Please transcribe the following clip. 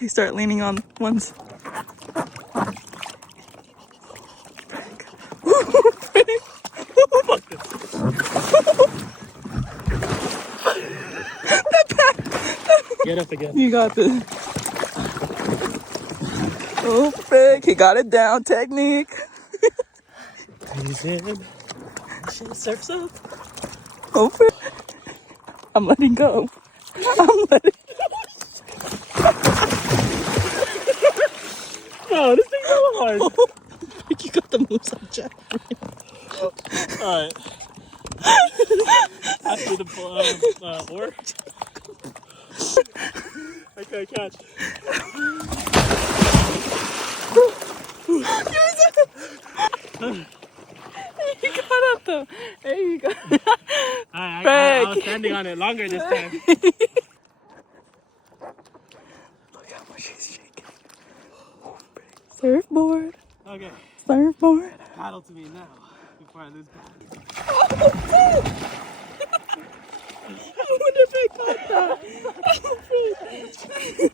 You start leaning on ones. Get up again. You got this. Oh, Frank, he got it down. Technique. He's in. Shit, surf's up. Oh, Frank. I'm letting go. I'm letting Oh, this thing's so hard. You got the moves on Jack. Alright. After the oar. Okay, catch. You got up though. There you go. I was standing on it longer this time. Look how much he's shaking. Surfboard. Okay, Surfboard. paddle to me now before I lose balance. I wonder if I caught that.